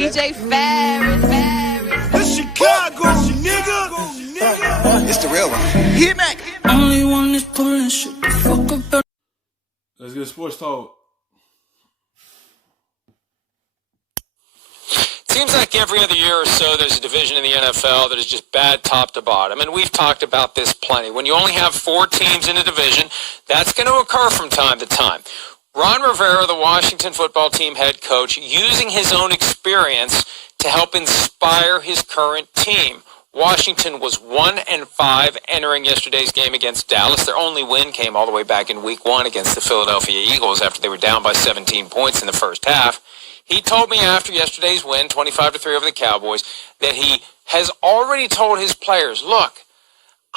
DJ Ferris. The Chicago, nigga. It's the real one. Hit me. Only one is pulling shit the fuck up. Let's get sports talk. Seems like every other year or so there's a division in the NFL that is just bad top to bottom. And we've talked about this plenty. When you only have 4 teams in a division, that's going to occur from time to time. Ron Rivera, the Washington football team head coach, using his own experience to help inspire his current team. Washington was 1-5 entering yesterday's game against Dallas. Their only win came all the way back in week 1 against the Philadelphia Eagles after they were down by 17 points in the first half. He told me after yesterday's win, 25-3 over the Cowboys, that he has already told his players, look,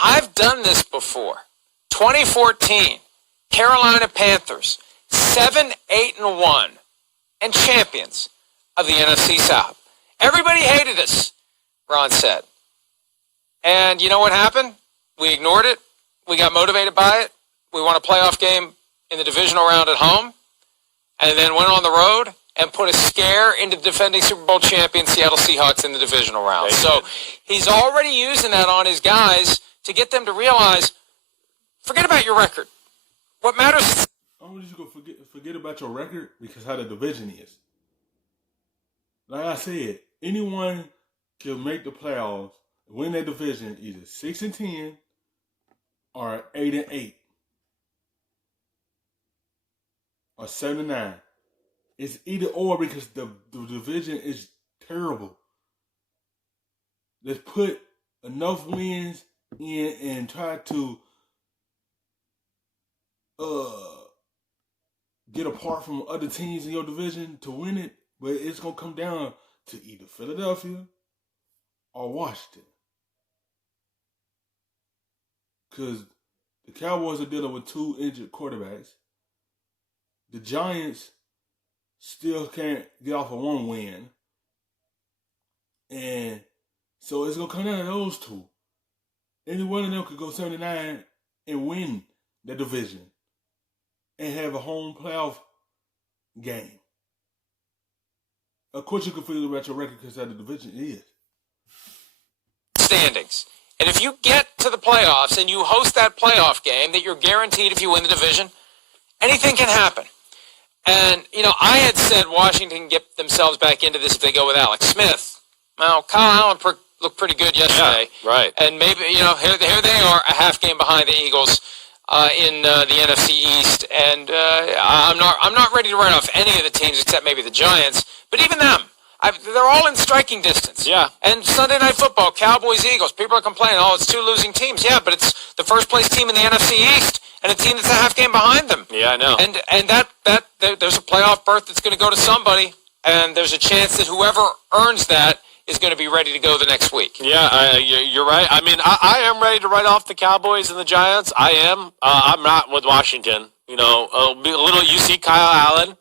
I've done this before. 2014, Carolina Panthers, 7-8-1, and champions of the NFC South. Everybody hated us, Ron said. And you know what happened? We ignored it. We got motivated by it. We won a playoff game in the divisional round at home, and then went on the road and put a scare into the defending Super Bowl champion Seattle Seahawks in the divisional round. So he's already using that on his guys to get them to realize, forget about your record. What matters... I'm just going to forget about your record because how the division is. Like I said, anyone can make the playoffs, win their division either 6-10 or 8-8 or 7-9. It's either or because the division is terrible. Let's put enough wins in and try to get apart from other teams in your division to win it, but it's going to come down to either Philadelphia or Washington. Because the Cowboys are dealing with 2 injured quarterbacks. The Giants still can't get off of 1 win. And so it's going to come down to those 2. Any one of them could go 79 and win the division and have a home playoff game. Of course you can feel about your record because how the division is. Standings. And if you get to the playoffs and you host that playoff game that you're guaranteed if you win the division, anything can happen. And, you know, I had said Washington can get themselves back into this if they go with Alex Smith. Well, Kyle Allen looked pretty good yesterday. Yeah, right. And maybe, you know, here they are, a half game behind the Eagles in the NFC East. And I'm not ready to write off any of the teams except maybe the Giants. But even them, they're all in striking distance. Yeah. And Sunday Night Football, Cowboys, Eagles. People are complaining, oh, it's 2 losing teams. Yeah, but it's the first place team in the NFC East and a team that's a half game behind them. Yeah, I know. And there's a playoff berth that's going to go to somebody, and there's a chance that whoever earns that is going to be ready to go the next week. Yeah, you're right. I mean, I am ready to write off the Cowboys and the Giants. I am. I'm not with Washington. You know, you see Kyle Allen.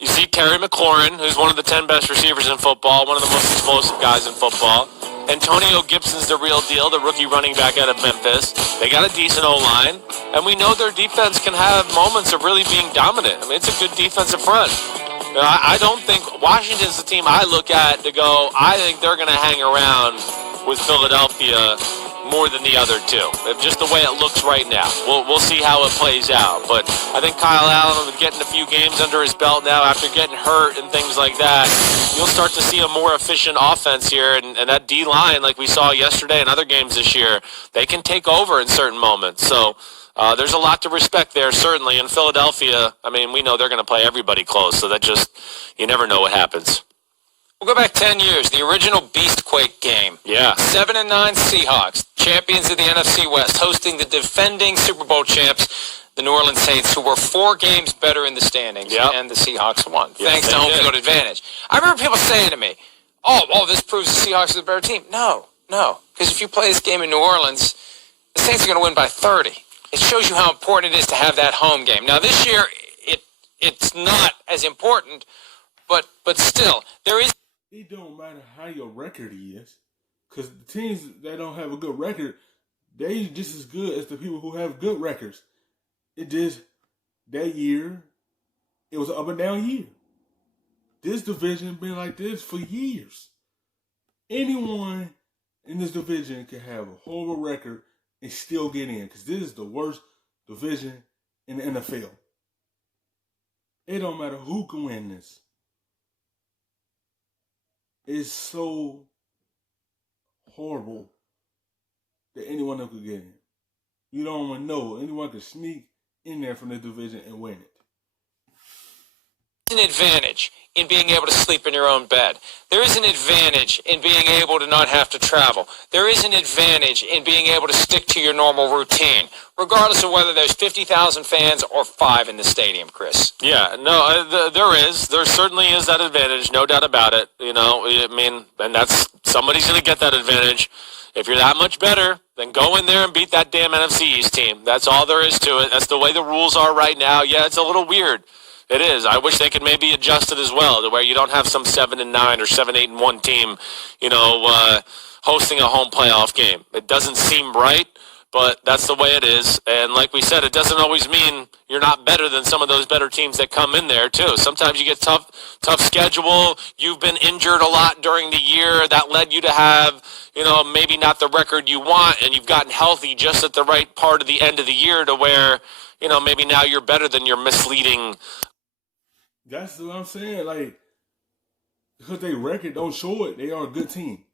You see Terry McLaurin, who's one of the 10 best receivers in football, one of the most explosive guys in football. Antonio Gibson's the real deal, the rookie running back out of Memphis. They got a decent O-line, and we know their defense can have moments of really being dominant. I mean, it's a good defensive front. You know, I don't think Washington's the team I look at to go, I think they're going to hang around with Philadelphia more than the other 2. Just the way it looks right now. We'll see how it plays out. But I think Kyle Allen, getting a few games under his belt now after getting hurt and things like that, you'll start to see a more efficient offense here. And that D-line, like we saw yesterday and other games this year, they can take over in certain moments. So there's a lot to respect there, certainly. In Philadelphia, I mean, we know they're going to play everybody close. So that just, you never know what happens. We'll go back 10 years, the original Beastquake game. Yeah. 7-9 Seahawks, champions of the NFC West, hosting the defending Super Bowl champs, the New Orleans Saints, who were 4 games better in the standings, and the Seahawks won, thanks to home field advantage. I remember people saying to me, oh, this proves the Seahawks are the better team. No, because if you play this game in New Orleans, the Saints are going to win by 30. It shows you how important it is to have that home game. Now, this year, it's not as important, but still, there is... It don't matter how your record is, because the teams that don't have a good record, they just as good as the people who have good records. It just, that year, it was an up and down year. this division been like this for years. Anyone in this division can have a horrible record and still get in, because this is the worst division in the NFL. It don't matter who can win this. It's so horrible that anyone else could get in. You don't even know. Anyone could sneak in there from the division and win it. An advantage in being able to sleep in your own bed. There is an advantage in being able to not have to travel. There is an advantage in being able to stick to your normal routine, regardless of whether there's 50,000 fans or 5 in the stadium, Chris. Yeah, no, there is. There certainly is that advantage, no doubt about it. You know, I mean, and that's somebody's going to get that advantage. If you're that much better, then go in there and beat that damn NFC East team. That's all there is to it. That's the way the rules are right now. Yeah, it's a little weird. It is. I wish they could maybe adjust it as well, to where you don't have some 7-9 or 7-8-1 team, you know, hosting a home playoff game. It doesn't seem right, but that's the way it is. And like we said, it doesn't always mean you're not better than some of those better teams that come in there too. Sometimes you get tough schedule. You've been injured a lot during the year. That led you to have, you know, maybe not the record you want, and you've gotten healthy just at the right part of the end of the year to where, you know, maybe now you're better than your misleading. That's what I'm saying. Like, because their record don't show it, they are a good team.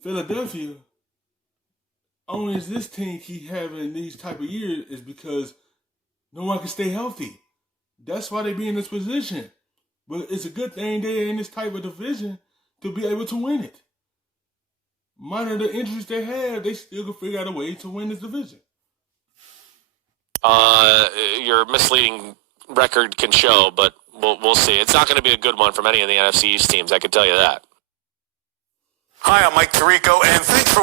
Philadelphia, only is this team keep having these type of years is because no one can stay healthy. That's why they be in this position. But it's a good thing they're in this type of division to be able to win it. Minor the injuries they have, they still can figure out a way to win this division. Your misleading record can show, but we'll see. It's not going to be a good one from any of the NFC East teams, I can tell you that. Hi, I'm Mike Tirico, and thanks for